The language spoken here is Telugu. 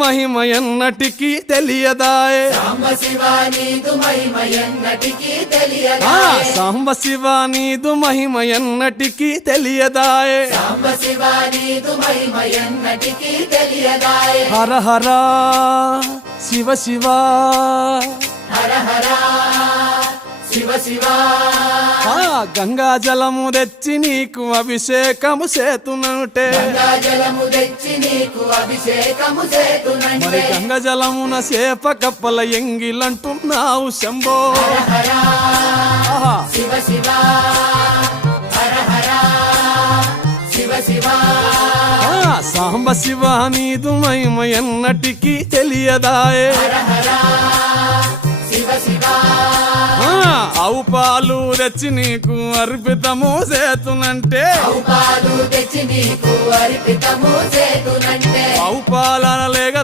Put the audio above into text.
మహిమ ఎన్నటికీ తెలియదాయే సాంబ శివ నీదు మహిమ ఎన్నటికీ ఆ తెలియదాయే సాంబ శివ నీదు మహిమ ఎన్నటికీ తెలియదాయే సాంబ శివ నీదు మహిమ ఎన్నటికీ తెలియదాయే హర హర శివ శివ హర హర శివ శివ ఆ గంగా జలము తెచ్చి నీకు అభిషేకము చేతునంటే గంగా జలము తెచ్చి నీకు అభిషేకము మరి చేతునంటే గంగ జలమున సేప కప్పల ఎంగిలంటున్నావు శంభో హర ఆహా. శివ శివ హర హర శివ శివ ఆ సాంబ శివ నీదు మహిమ ఎన్నటికీ తెలియదాయే హర హర శివ శివ ఆ ఆవు పాలు తెచ్చి నీకు అర్పితము చేతునంటే పాలు తెచ్చి నీకు అర్పితము చేతునంటే ఆవు పాలన లేక